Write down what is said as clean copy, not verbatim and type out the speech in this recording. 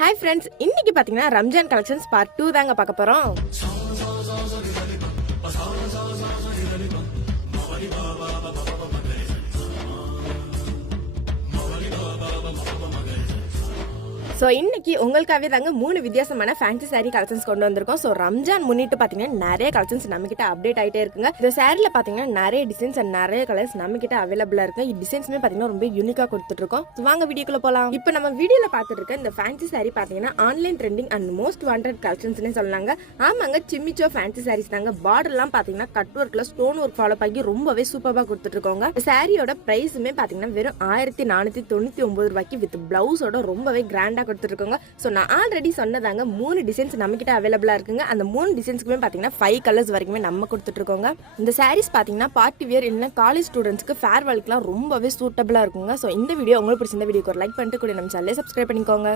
Hi friends, இன்னைக்கு பார்த்தீங்கன்னா Ramzan collections part 2 தாங்க பார்க்க போகிறோம். ஸோ இன்னைக்கு உங்களுக்காகவே தாங்க 3 வித்தியாசமான ஃபேன்சி சாரீ கலெக்ஷன்ஸ் கொண்டு வந்திருக்கோம். ஸோ ரம்ஜான் முன்னிட்டு பார்த்தீங்கன்னா நிறைய கலெக்ஷன்ஸ் நம்மகிட்ட அப்டேட் ஆகிட்டே இருக்குங்க. இந்த சாரியில் பார்த்தீங்கன்னா நிறைய டிசைன்ஸ் அண்ட் நிறைய கலர்ஸ் நம்மகிட்ட அவைலபிளாக இருக்கு. இந்த டிசைன்ஸுமே பார்த்தீங்கன்னா ரொம்ப யூனிக்காக கொடுத்துட்ருக்கோம். ஸோ வாங்க வீடியோக்குள்ள போகலாம். இப்போ நம்ம வீடியோவில் பார்த்துட்டு இருக்க இந்த ஃபேன்சி சாரீ பார்த்தீங்கன்னா online trending and most wanted கலெக்ஷன்ஸ்னே சொல்லலாங்க. ஆமாங்க, சிம்மிச்சோ ஃபேன்சி சாரீஸ் தாங்க. பார்டர்லாம் பார்த்தீங்கன்னா கட் ஒர்க்கில் ஸ்டோன் ஒர்க் ஃபாலோ பண்ணி ரொம்பவே சூப்பராக கொடுத்துட்ருக்கோங்க. சாரியோட ப்ரைஸுமே பார்த்தீங்கன்னா வெறும் 1499 ரூபாய்க்கு வித் பிளவுஸோட ரொம்பவே கிராண்டாக கொடுத்துருக்கோங்க. ஸோ நான் ஆல்ரெடி சொன்னதாங்க 3 டிசைன்ஸ் நம்ம கிட்ட அவைலபிளா இருக்குங்க. அந்த 3 டிசைன்ஸ்க்குமே பார்த்தீங்கன்னா 5 கலர்ஸ் வரைக்குமே நம்ம கொடுத்துட்டு இருக்கோங்க. இந்த சாரீஸ் பார்த்தீங்கன்னா பார்ட்டி வியர் இல்லைன்னா காலேஜ் ஸ்டூடெண்ட்ஸ்க்கு ஃபேர்வெல்க்குலாம் ரொம்பவே சூட்டபிளா இருக்குங்க. ஸோ இந்த வீடியோ உங்களுக்கு பிடிச்சிருந்த வீடியோக்கு ஒரு லைக் பண்ணிட்டு கூட நம்ம சேனலை சப்ஸ்கிரைப் பண்ணிக்கோங்க.